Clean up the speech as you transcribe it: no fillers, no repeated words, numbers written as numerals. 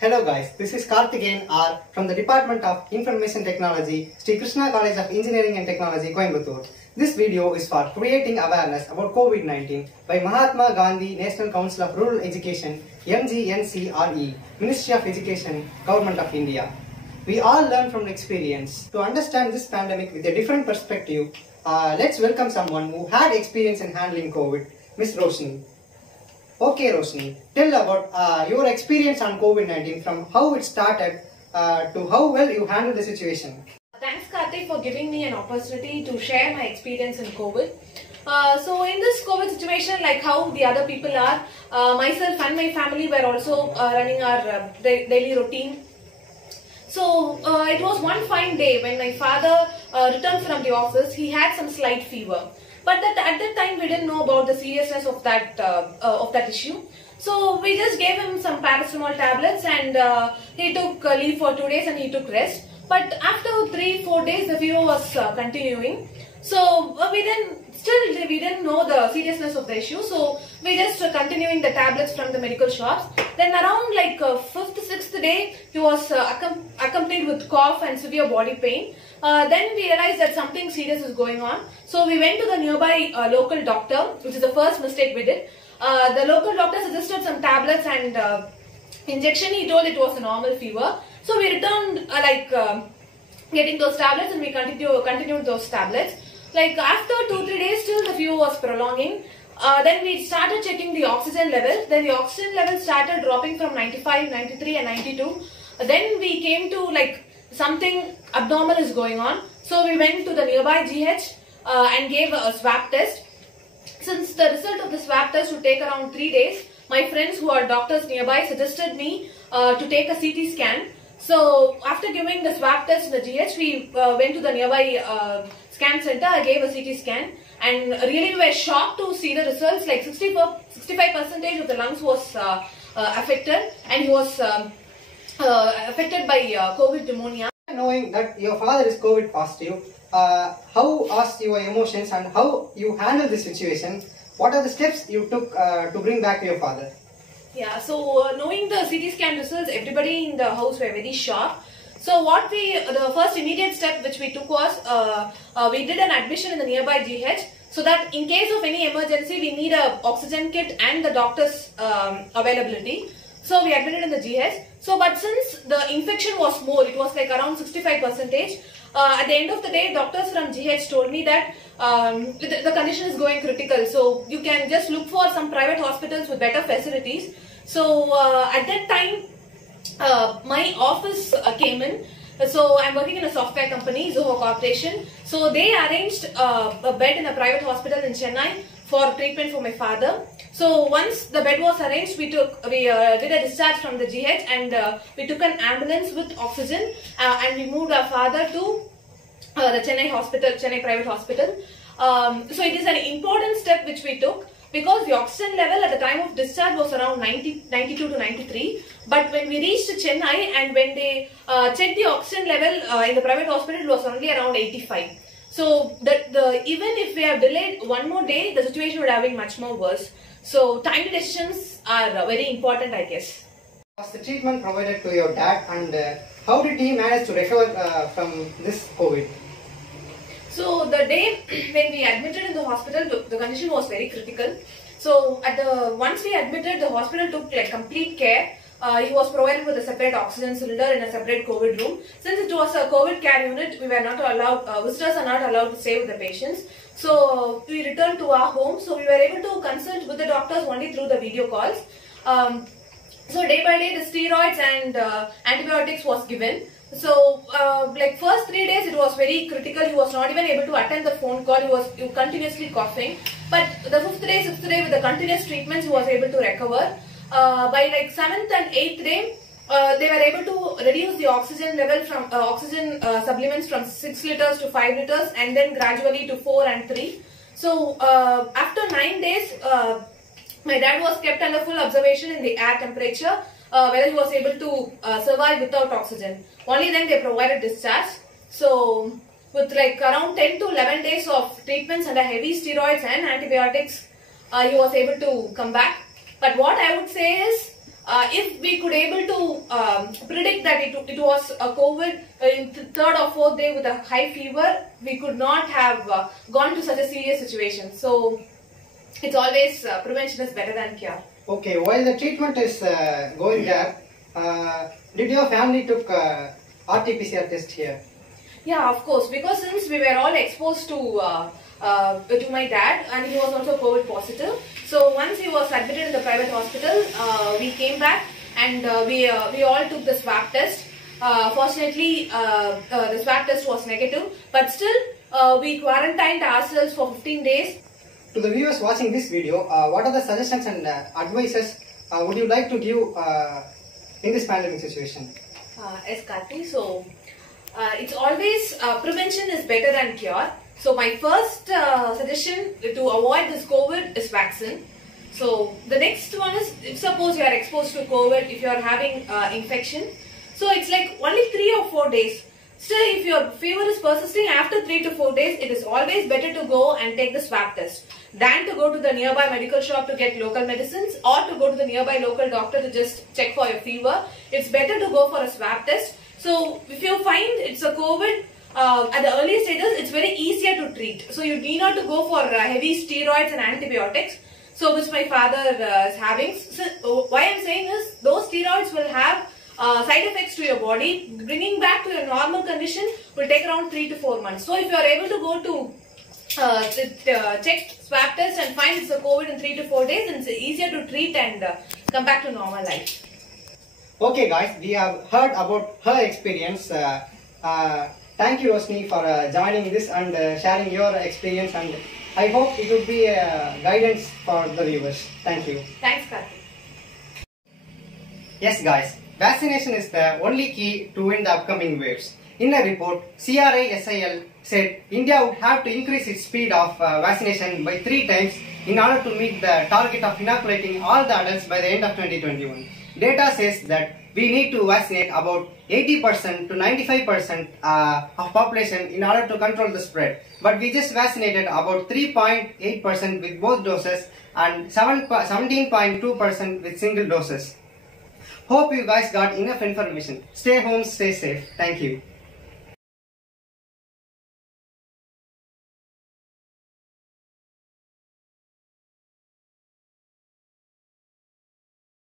Hello guys, this is Karthikeyan R from the Department of Information Technology, Sri Krishna College of Engineering and Technology, Coimbatore. This video is for creating awareness about COVID-19 by Mahatma Gandhi National Council of Rural Education, MGNCRE, Ministry of Education, Government of India. We all learn from experience. To understand this pandemic with a different perspective, let's welcome someone who had experience in handling COVID, Ms. Roshni. Okay Roshni, tell about your experience on COVID-19 from how it started to how well you handled the situation. Thanks Karthik for giving me an opportunity to share my experience in COVID. So in this COVID situation, like how the other people are, myself and my family were also running our daily routine. So it was one fine day when my father returned from the office. He had some slight fever. But at that time, we didn't know about the seriousness of that issue. So we just gave him some paracetamol tablets, and he took leave for 2 days and he took rest. But after 3-4 days, the fever was continuing. So we didn't know the seriousness of the issue. So we just continuing the tablets from the medical shops. Then around like 5th-6th day, he was accompanied with cough and severe body pain. Then we realized that something serious is going on. So we went to the nearby local doctor, which is the first mistake we did. The local doctor suggested some tablets and injection. He told it was a normal fever. So we returned getting those tablets, and we continued those tablets. Like after 2-3 days, still the fever was prolonging. Then we started checking the oxygen level. Then the oxygen level started dropping from 95, 93 and 92. Then we came to like something abnormal is going on. So we went to the nearby GH and gave a swab test. Since the result of the swab test would take around 3 days, my friends who are doctors nearby suggested me to take a CT scan. So after giving the swab test in the GH, we went to the nearby scan center. I gave a CT scan, and really we were shocked to see the results. Like 65% of the lungs was affected, and he was affected by COVID pneumonia. Knowing that your father is COVID positive, how was your emotions and how you handled the situation? What are the steps you took to bring back your father? Yeah, so knowing the CT scan results, everybody in the house were very shocked. So the first immediate step which we took was, we did an admission in the nearby GH, so that in case of any emergency, we need a oxygen kit and the doctor's availability. So we admitted in the GH. So but since the infection was more, it was like around 65%. At the end of the day, doctors from GH told me that the condition is going critical. So you can just look for some private hospitals with better facilities. So at that time, my office came in. So I'm working in a software company, Zoho Corporation. So they arranged a bed in a private hospital in Chennai for treatment for my father. So once the bed was arranged, we did a discharge from the GH, and we took an ambulance with oxygen, and we moved our father to the Chennai private hospital. So it is an important step which we took, because the oxygen level at the time of discharge was around 92 to 93. But when we reached Chennai, and when they checked the oxygen level in the private hospital, it was only around 85. So even if we have delayed one more day, the situation would have been much more worse. So timely decisions are very important, I guess. Was the treatment provided to your dad, and how did he manage to recover from this COVID? So the day when we admitted in the hospital, the condition was very critical. So once we admitted, the hospital took like complete care. He was provided with a separate oxygen cylinder in a separate COVID room. Since it was a COVID care unit, we were not allowed, visitors are not allowed to stay with the patients. So we returned to our home. So we were able to consult with the doctors only through the video calls. So day by day, the steroids and antibiotics was given. So like first 3 days, it was very critical. He was not even able to attend the phone call. He was continuously coughing. But the 5th day, 6th day, with the continuous treatments, he was able to recover. By like 7th and 8th day, they were able to reduce the oxygen level from oxygen supplements from 6 liters to 5 liters, and then gradually to 4 and 3. So after 9 days, my dad was kept under full observation in the air temperature, whether he was able to survive without oxygen. Only then they provided discharge. So with like around 10 to 11 days of treatments under heavy steroids and antibiotics, he was able to come back. But what I would say is, if we could able to predict that it was a COVID in the third or fourth day with a high fever, we could not have gone to such a serious situation. So it's always prevention is better than cure. Okay, while the treatment is going there, did your family took RT-PCR test here? Yeah, of course, because since we were all exposed to my dad, and he was also COVID positive. So once he was admitted in the private hospital, we came back and we all took the swab test. Fortunately, the swab test was negative, but still we quarantined ourselves for 15 days. To the viewers watching this video, what are the suggestions and advices would you like to give in this pandemic situation? Yes, Karthi. So it's always prevention is better than cure. So my first suggestion to avoid this COVID is vaccine. So the next one is, if suppose you are exposed to COVID, if you are having infection, so it's like only 3 or 4 days. Still, if your fever is persisting after 3 to 4 days, it is always better to go and take the swab test than to go to the nearby medical shop to get local medicines or to go to the nearby local doctor to just check for your fever. It's better to go for a swab test. So if you find it's a COVID, at the early stages, it's very easier to treat. So you need not to go for heavy steroids and antibiotics. So which my father is having. So, why I'm saying is, those steroids will have side effects to your body. Bringing back to your normal condition will take around 3 to 4 months. So if you are able to go to check swab test and find it's a COVID in 3 to 4 days, then it's easier to treat and come back to normal life. Okay guys, we have heard about her experience. Thank you Rosni for joining this and sharing your experience, and I hope it would be a guidance for the viewers. Thank you. Thanks, Karthi. Yes guys, vaccination is the only key to win the upcoming waves. In a report, CRISIL said India would have to increase its speed of vaccination by 3 times in order to meet the target of inoculating all the adults by the end of 2021. Data says that we need to vaccinate about 80% to 95% of population in order to control the spread. But we just vaccinated about 3.8% with both doses and 17.2% with single doses. Hope you guys got enough information. Stay home, stay safe. Thank you.